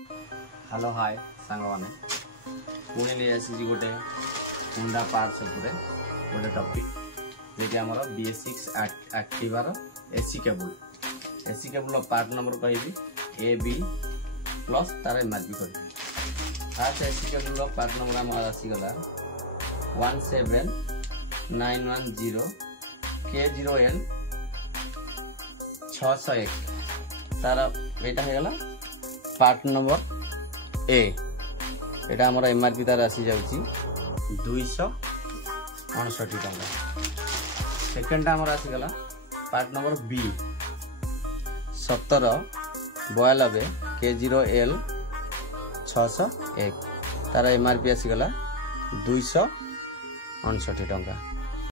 Hello hi सांग मैंने पुणी नहीं आसी गोटे हुंडा पार्ट्स गोटे टॉपिक जी आम BS6 एक्टिवार एसी केबुल पार्ट नंबर कहि AB प्लस तार MRP कहि fast AC cable part number आम आसीगला 17910 K0N 601 तार एटा हेगला पार्ट नंबर ए एटा हमर MRP तार आसी जाउची 259 टका। सेकंड हमर आसी गला पार्ट नंबर बी 1792 K0L 601 तार MRP आसी गला 259 टका।